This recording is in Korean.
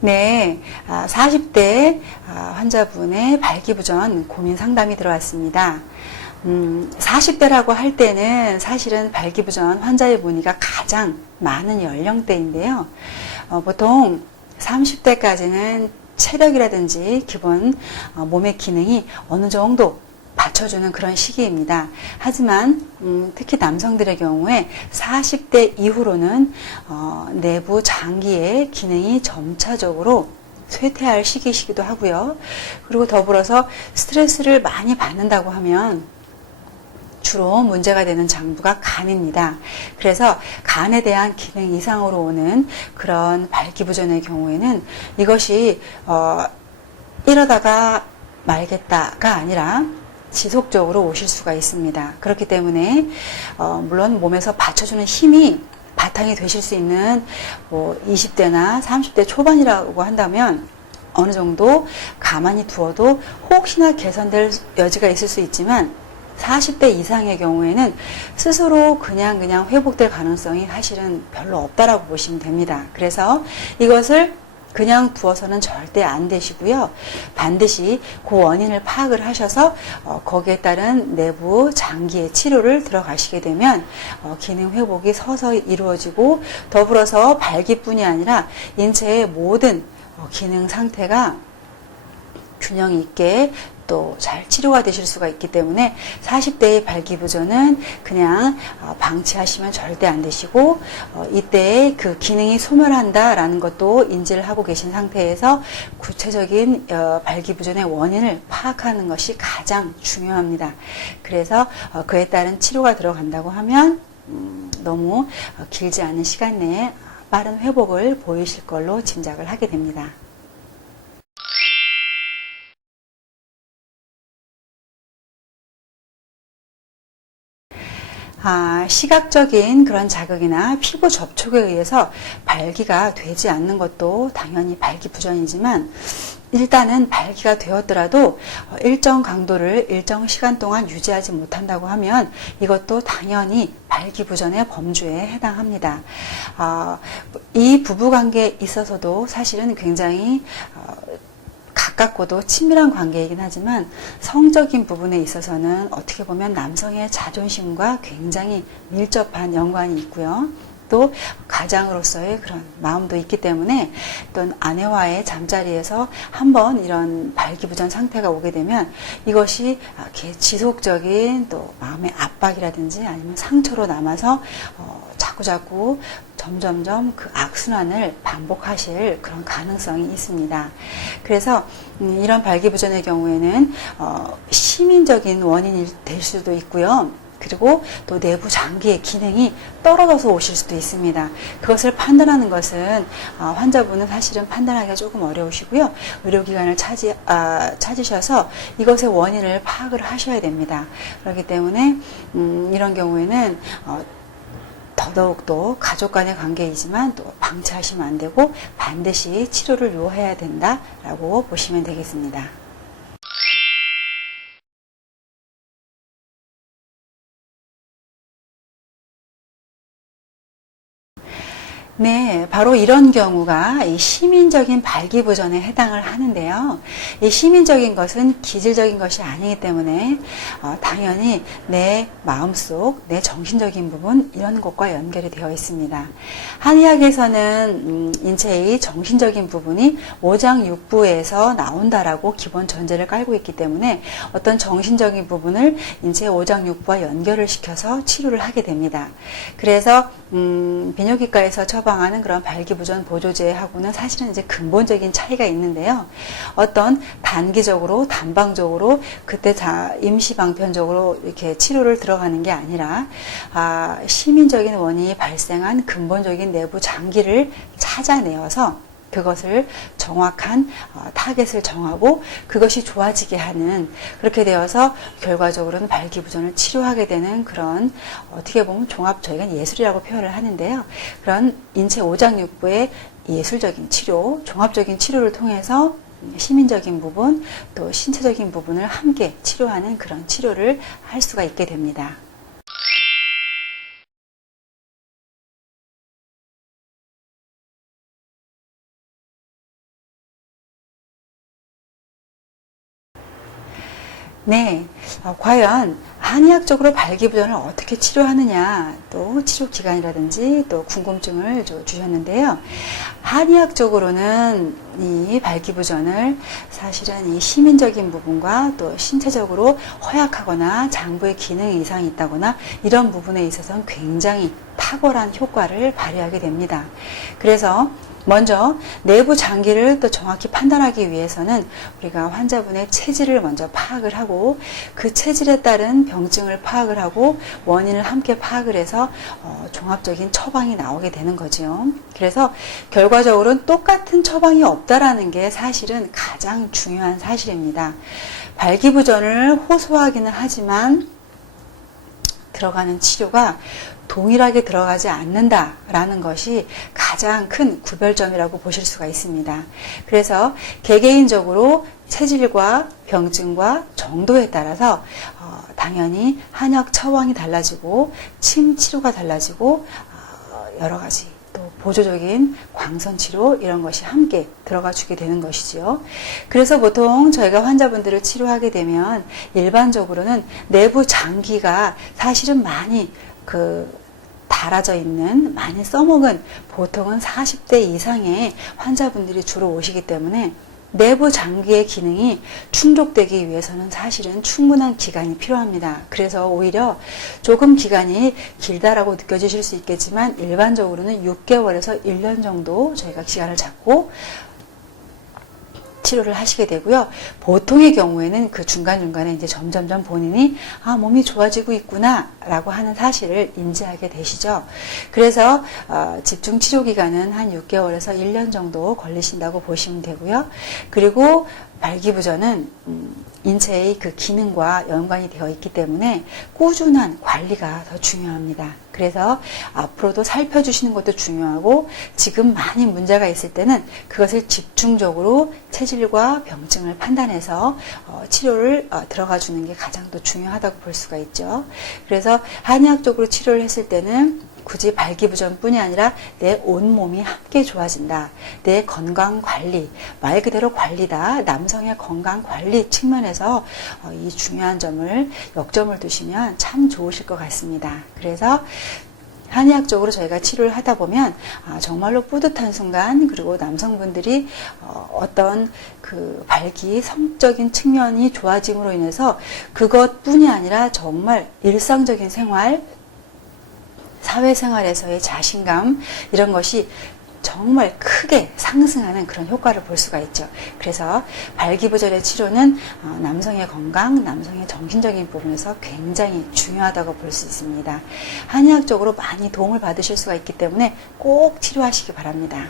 네, 40대 환자분의 발기부전 고민 상담이 들어왔습니다. 40대라고 할 때는 사실은 발기부전 환자의 문의가 가장 많은 연령대인데요. 보통 30대까지는 체력이라든지 기본 몸의 기능이 어느 정도 받쳐주는 그런 시기입니다. 하지만 특히 남성들의 경우에 40대 이후로는 내부 장기의 기능이 점차적으로 쇠퇴할 시기이기도 하고요. 그리고 더불어서 스트레스를 많이 받는다고 하면 주로 문제가 되는 장부가 간입니다. 그래서 간에 대한 기능 이상으로 오는 그런 발기부전의 경우에는 이것이 이러다가 말겠다가 아니라 지속적으로 오실 수가 있습니다. 그렇기 때문에 물론 몸에서 받쳐주는 힘이 바탕이 되실 수 있는 20대나 30대 초반이라고 한다면 어느 정도 가만히 두어도 혹시나 개선될 여지가 있을 수 있지만 40대 이상의 경우에는 스스로 그냥 회복될 가능성이 사실은 별로 없다라고 보시면 됩니다. 그래서 이것을 그냥 두어서는 절대 안 되시고요. 반드시 그 원인을 파악을 하셔서 거기에 따른 내부 장기의 치료를 들어가시게 되면 기능 회복이 서서히 이루어지고 더불어서 발기뿐이 아니라 인체의 모든 기능 상태가 균형 있게 또 잘 치료가 되실 수가 있기 때문에 40대의 발기부전은 그냥 방치하시면 절대 안 되시고 이때 그 기능이 소멸한다라는 것도 인지를 하고 계신 상태에서 구체적인 발기부전의 원인을 파악하는 것이 가장 중요합니다. 그래서 그에 따른 치료가 들어간다고 하면 너무 길지 않은 시간 내에 빠른 회복을 보이실 걸로 짐작을 하게 됩니다. 시각적인 그런 자극이나 피부 접촉에 의해서 발기가 되지 않는 것도 당연히 발기부전이지만 일단은 발기가 되었더라도 일정 강도를 일정 시간 동안 유지하지 못한다고 하면 이것도 당연히 발기부전의 범주에 해당합니다. 이 부부관계에 있어서도 사실은 굉장히 가깝고도 친밀한 관계이긴 하지만 성적인 부분에 있어서는 어떻게 보면 남성의 자존심과 굉장히 밀접한 연관이 있고요. 또 가장으로서의 그런 마음도 있기 때문에 또 아내와의 잠자리에서 한번 이런 발기부전 상태가 오게 되면 이것이 지속적인 또 마음의 압박이라든지 아니면 상처로 남아서 자꾸자꾸 점점점 그 악순환을 반복하실 그런 가능성이 있습니다. 그래서 이런 발기부전의 경우에는 시민적인 원인이 될 수도 있고요. 그리고 또 내부 장기의 기능이 떨어져서 오실 수도 있습니다. 그것을 판단하는 것은 환자분은 사실은 판단하기가 조금 어려우시고요. 의료기관을 찾으셔서 이것의 원인을 파악을 하셔야 됩니다. 그렇기 때문에 이런 경우에는 더더욱도 가족 간의 관계이지만 또 방치하시면 안 되고 반드시 치료를 요해야 된다라고 보시면 되겠습니다. 네, 바로 이런 경우가 이 시민적인 발기부전에 해당을 하는데요. 이 시민적인 것은 기질적인 것이 아니기 때문에 당연히 내 마음속, 내 정신적인 부분 이런 것과 연결이 되어 있습니다. 한의학에서는 인체의 정신적인 부분이 오장육부에서 나온다라고 기본 전제를 깔고 있기 때문에 어떤 정신적인 부분을 인체의 오장육부와 연결을 시켜서 치료를 하게 됩니다. 그래서 비뇨기과에서 처방하는 그런 발기부전 보조제하고는 사실은 이제 근본적인 차이가 있는데요. 어떤 단기적으로 단방적으로 그때 임시방편적으로 이렇게 치료를 들어가는 게 아니라 시민적인 원인이 발생한 근본적인 내부 장기를 찾아내어서 그것을 정확한 타겟을 정하고 그것이 좋아지게 하는, 그렇게 되어서 결과적으로는 발기부전을 치료하게 되는 그런 어떻게 보면 저희가 예술이라고 표현을 하는데요. 그런 인체 오장육부의 예술적인 치료, 종합적인 치료를 통해서 시민적인 부분 또 신체적인 부분을 함께 치료하는 그런 치료를 할 수가 있게 됩니다. 네, 과연 한의학적으로 발기부전을 어떻게 치료하느냐, 또 치료 기간이라든지 또 궁금증을 주셨는데요. 한의학적으로는 이 발기부전을 사실은 이 시민적인 부분과 또 신체적으로 허약하거나 장부의 기능 이상이 있다거나 이런 부분에 있어서는 굉장히 탁월한 효과를 발휘하게 됩니다. 그래서 먼저 내부 장기를 또 정확히 판단하기 위해서는 우리가 환자분의 체질을 먼저 파악을 하고 그 체질에 따른 병증을 파악을 하고 원인을 함께 파악을 해서 종합적인 처방이 나오게 되는 거죠. 그래서 결과적으로는 똑같은 처방이 없다라는 게 사실은 가장 중요한 사실입니다. 발기부전을 호소하기는 하지만 들어가는 치료가 동일하게 들어가지 않는다라는 것이 가장 큰 구별점이라고 보실 수가 있습니다. 그래서 개개인적으로 체질과 병증과 정도에 따라서 당연히 한약 처방이 달라지고 침 치료가 달라지고 여러 가지 또 보조적인 광선 치료 이런 것이 함께 들어가 주게 되는 것이죠. 그래서 보통 저희가 환자분들을 치료하게 되면 일반적으로는 내부 장기가 사실은 많이 달아져 있는, 많이 써먹은 보통은 40대 이상의 환자분들이 주로 오시기 때문에 내부 장기의 기능이 충족되기 위해서는 사실은 충분한 기간이 필요합니다. 그래서 오히려 조금 기간이 길다라고 느껴지실 수 있겠지만 일반적으로는 6개월에서 1년 정도 저희가 기간을 잡고 치료를 하시게 되고요. 보통의 경우에는 그 중간중간에 이제 점점점 본인이 몸이 좋아지고 있구나 라고 하는 사실을 인지하게 되시죠. 그래서 집중 치료 기간은 한 6개월에서 1년 정도 걸리신다고 보시면 되고요. 그리고 발기부전은 인체의 그 기능과 연관이 되어 있기 때문에 꾸준한 관리가 더 중요합니다. 그래서 앞으로도 살펴주시는 것도 중요하고 지금 많이 문제가 있을 때는 그것을 집중적으로 체질과 병증을 판단해서 치료를 들어가 주는 게 가장 더 중요하다고 볼 수가 있죠. 그래서 한의학적으로 치료를 했을 때는 굳이 발기부전뿐이 아니라 내 온몸이 함께 좋아진다. 내 건강관리, 말 그대로 관리다. 남성의 건강관리 측면에서 이 중요한 점을 역점을 두시면 참 좋으실 것 같습니다. 그래서 한의학적으로 저희가 치료를 하다 보면 정말로 뿌듯한 순간, 그리고 남성분들이 어떤 그 발기 성적인 측면이 좋아짐으로 인해서 그것뿐이 아니라 정말 일상적인 생활, 사회생활에서의 자신감 이런 것이 정말 크게 상승하는 그런 효과를 볼 수가 있죠. 그래서 발기부전의 치료는 남성의 건강, 남성의 정신적인 부분에서 굉장히 중요하다고 볼 수 있습니다. 한의학적으로 많이 도움을 받으실 수가 있기 때문에 꼭 치료하시기 바랍니다.